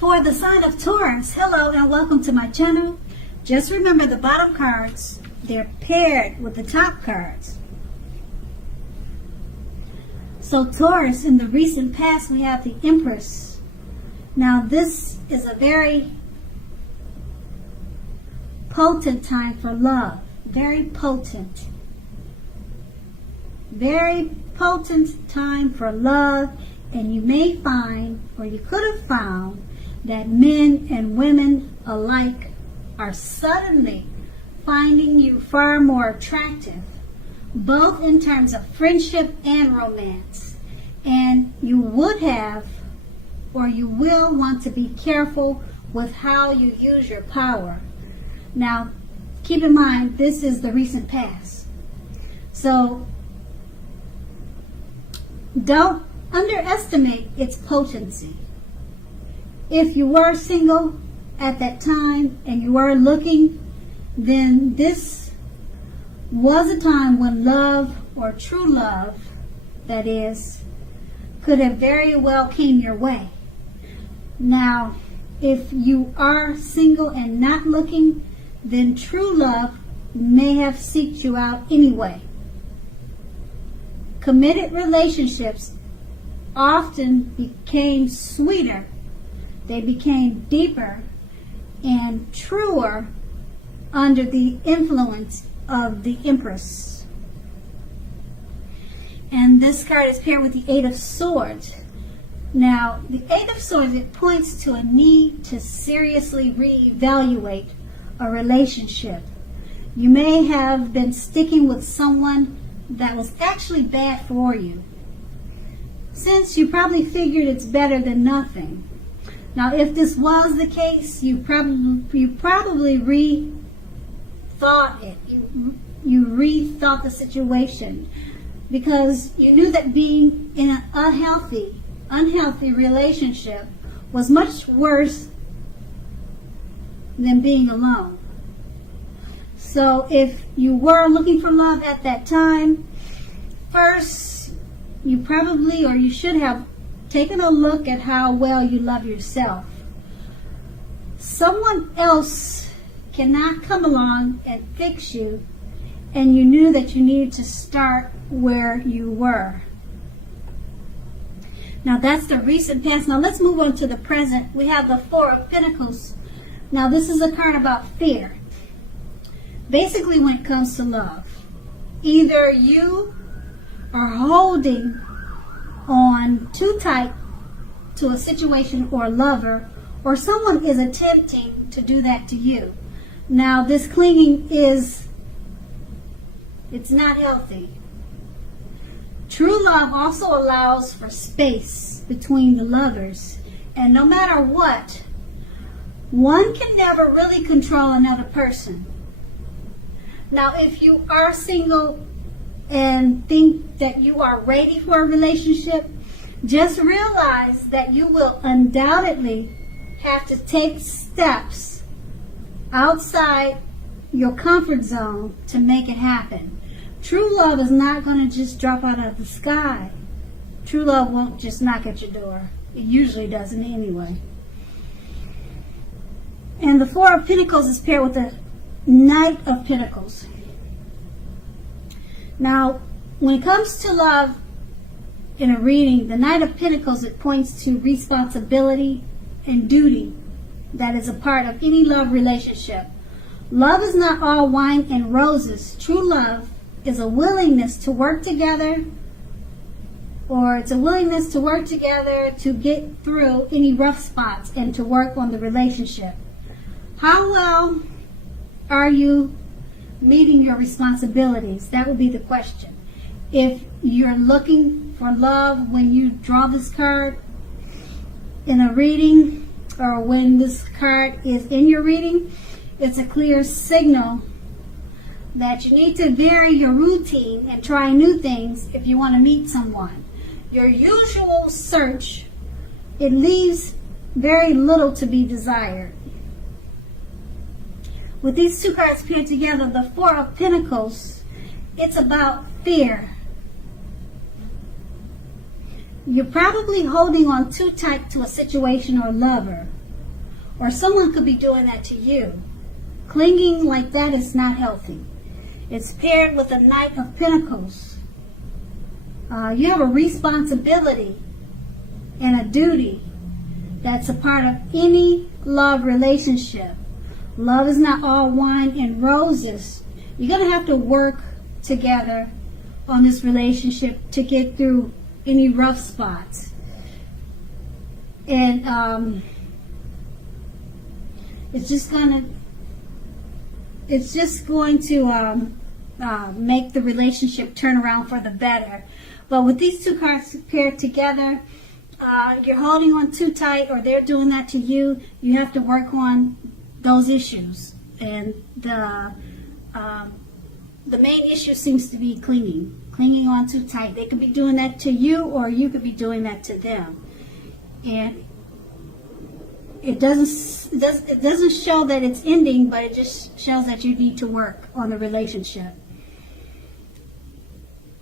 For the sign of Taurus, hello and welcome to my channel. Just remember the bottom cards, they're paired with the top cards. So Taurus, in the recent past we have the Empress. Now this is a very potent time for love. Very potent. Very potent time for love, and you may find, or you could have found, that men and women alike are suddenly finding you far more attractive, both in terms of friendship and romance. And you would have, or you will want to be careful with how you use your power. Now, keep in mind, this is the recent past. So, don't underestimate its potency. If you were single at that time and you were looking, then this was a time when love, or true love, that is, could have very well came your way. Now, if you are single and not looking, then true love may have sought you out anyway. Committed relationships often became sweeter, they became deeper and truer under the influence of the Empress. And this card is paired with the Eight of Swords. Now, the Eight of Swords, it points to a need to seriously reevaluate a relationship. You may have been sticking with someone that was actually bad for you, since you probably figured it's better than nothing. Now, if this was the case, you probably rethought it. You rethought the situation, because you knew that being in an unhealthy relationship was much worse than being alone. So if you were looking for love at that time, first you probably, or you should have, taken a look at how well you love yourself. Someone else cannot come along and fix you, and you knew that you needed to start where you were. Now that's the recent past. Now let's move on to the present. We have the Four of Pentacles. Now this is a card about fear. Basically, when it comes to love, either you are holding on too tight to a situation or lover, or someone is attempting to do that to you. Now this clinging it's not healthy. True love also allows for space between the lovers, and no matter what, one can never really control another person. Now, if you are single and think that you are ready for a relationship, just realize that you will undoubtedly have to take steps outside your comfort zone to make it happen. True love is not going to just drop out of the sky. True love won't just knock at your door. It usually doesn't anyway. And the Four of Pentacles is paired with the Knight of Pentacles. Now, when it comes to love in a reading, the Knight of Pentacles, it points to responsibility and duty that is a part of any love relationship. Love is not all wine and roses. True love is a willingness to work together, or it's a willingness to work together to get through any rough spots and to work on the relationship. How well are you meeting your responsibilities? That would be the question. If you're looking for love when you draw this card in a reading, or when this card is in your reading, it's a clear signal that you need to vary your routine and try new things if you want to meet someone. Your usual search, it leaves very little to be desired. With these two cards paired together, the Four of Pentacles, it's about fear. You're probably holding on too tight to a situation or lover. or someone could be doing that to you. Clinging like that is not healthy. It's paired with a Knight of Pentacles. You have a responsibility and a duty that's a part of any love relationship. Love is not all wine and roses. You're going to have to work together on this relationship to get through any rough spots. And it's just going to make the relationship turn around for the better. But with these two cards paired together, you're holding on too tight, or they're doing that to you. You have to work on those issues. And the main issue seems to be clinging on too tight. They could be doing that to you, or you could be doing that to them. And it doesn't show that it's ending, but it just shows that you need to work on the relationship.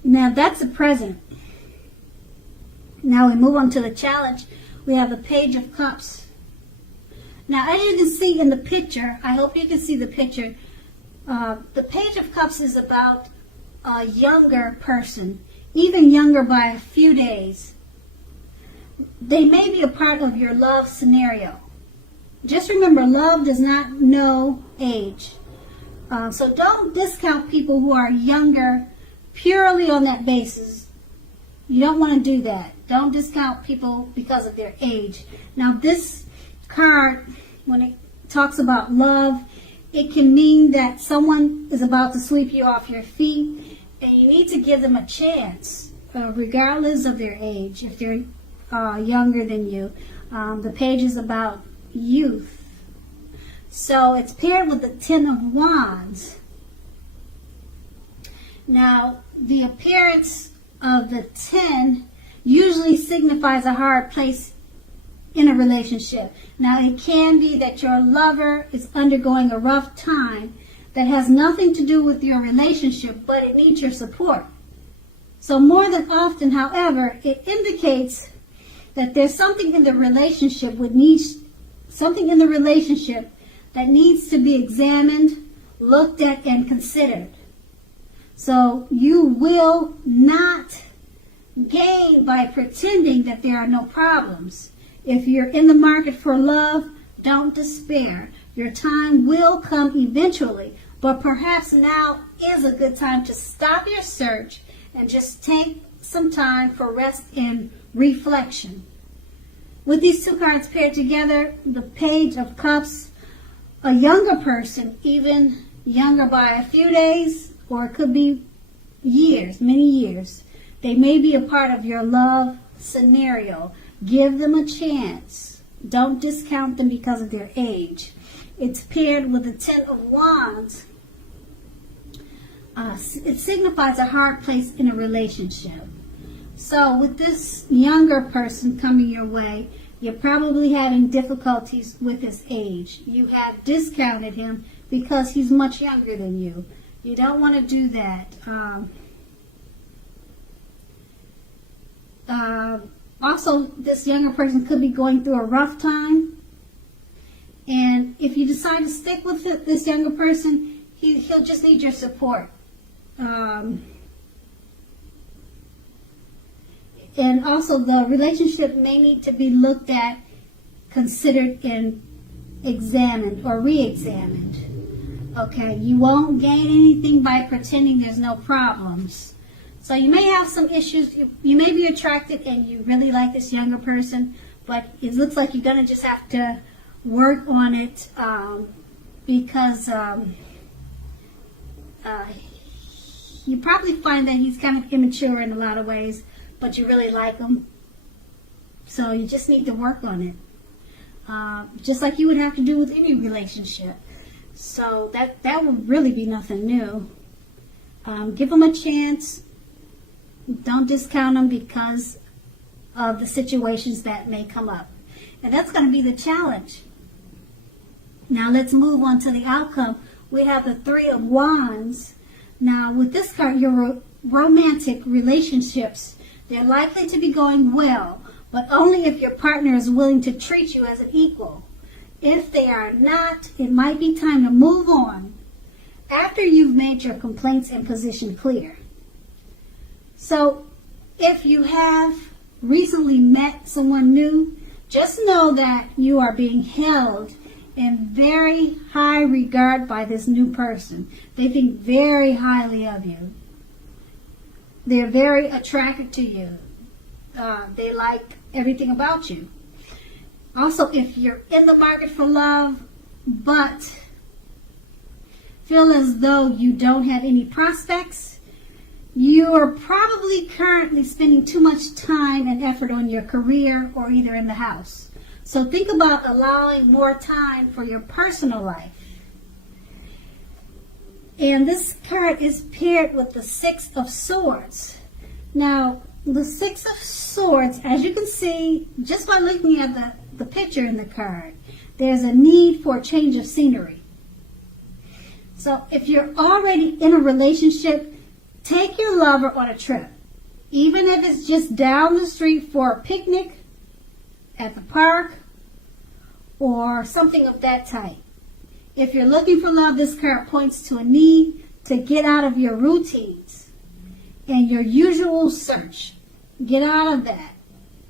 Now that's the present. Now we move on to the challenge. We have the Page of Cups. Now, as you can see in the picture, I hope you can see the picture. The Page of Cups is about a younger person, even younger by a few days. They may be a part of your love scenario. Just remember, love does not know age. So don't discount people who are younger purely on that basis. You don't want to do that. Don't discount people because of their age. Now, this card, when it talks about love, it can mean that someone is about to sweep you off your feet, and you need to give them a chance, regardless of their age. If they're younger than you, the page is about youth. So it's paired with the Ten of Wands. Now, the appearance of the 10 usually signifies a hard place in a relationship. Now, it can be that your lover is undergoing a rough time that has nothing to do with your relationship, but it needs your support. So more than often, however, it indicates that there's something in the relationship that needs to be examined, looked at, and considered. So you will not gain by pretending that there are no problems. If you're in the market for love, don't despair. Your time will come eventually, but perhaps now is a good time to stop your search and just take some time for rest and reflection. With these two cards paired together, the Page of Cups, a younger person, even younger by a few days, or it could be years, many years, they may be a part of your love scenario. Give them a chance. Don't discount them because of their age. It's paired with the Ten of Wands. It signifies a hard place in a relationship. So with this younger person coming your way, you're probably having difficulties with his age. You have discounted him because he's much younger than you. You don't want to do that. Also, this younger person could be going through a rough time. And if you decide to stick with this younger person, he'll just need your support. And also, the relationship may need to be looked at, considered, and examined or re-examined. Okay, you won't gain anything by pretending there's no problems. So you may have some issues. You may be attracted and you really like this younger person, but it looks like you're going to just have to work on it because you probably find that he's kind of immature in a lot of ways, but you really like him. So you just need to work on it. Just like you would have to do with any relationship. So that would really be nothing new. Give him a chance. Don't discount him because of the situations that may come up. And that's going to be the challenge. Now let's move on to the outcome. We have the Three of Wands. Now with this card, your romantic relationships, they're likely to be going well, but only if your partner is willing to treat you as an equal. If they are not, it might be time to move on after you've made your complaints and position clear. So if you have recently met someone new, just know that you are being held in very high regard by this new person. They think very highly of you. They're very attracted to you. They like everything about you. Also, if you're in the market for love, but feel as though you don't have any prospects, you are probably currently spending too much time and effort on your career or either in the house. So think about allowing more time for your personal life. And this card is paired with the Six of Swords. Now, the Six of Swords, as you can see, just by looking at the picture in the card, there's a need for a change of scenery. So if you're already in a relationship, take your lover on a trip. Even if it's just down the street for a picnic, at the park, or something of that type. If you're looking for love, this card points to a need to get out of your routines and your usual search. Get out of that.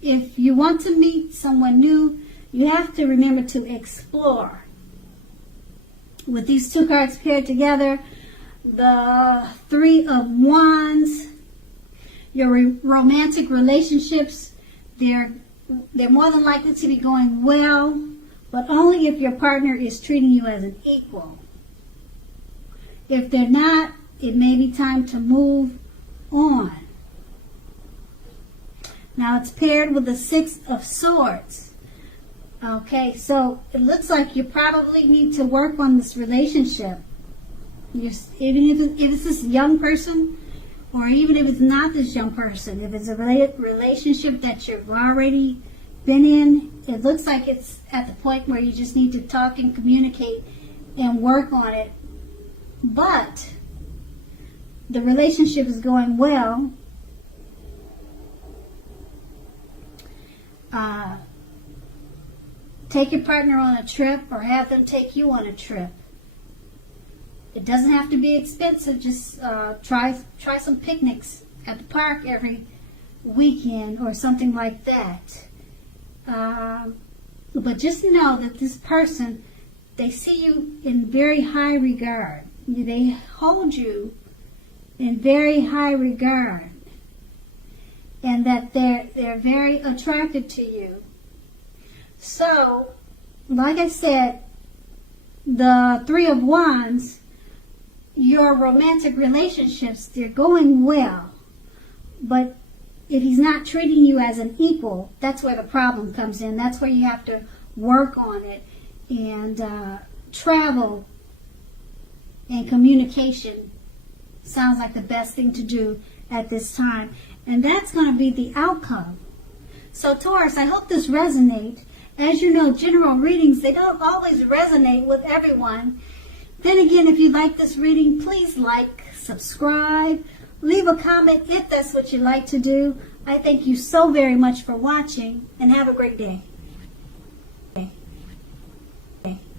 If you want to meet someone new, you have to remember to explore. With these two cards paired together, the Three of Wands, your romantic relationships, they're more than likely to be going well, but only if your partner is treating you as an equal. If they're not, it may be time to move on. Now it's paired with the Six of Swords. Okay, so it looks like you probably need to work on this relationship. Even if it's this young person, or even if it's not this young person, if it's a relationship that you've already been in, it looks like it's at the point where you just need to talk and communicate and work on it. But the relationship is going well. Take your partner on a trip or have them take you on a trip. It doesn't have to be expensive. Just try some picnics at the park every weekend or something like that. But just know that this person, they see you in very high regard. They hold you in very high regard. And that they're very attracted to you. So, like I said, the Three of Wands, your romantic relationships, they're going well. But if he's not treating you as an equal, that's where the problem comes in. That's where you have to work on it. And travel and communication sounds like the best thing to do at this time. And that's going to be the outcome. So Taurus, I hope this resonates. As you know, general readings, they don't always resonate with everyone. Then again, if you like this reading, please like, subscribe, leave a comment if that's what you like to do. I thank you so very much for watching, and have a great day.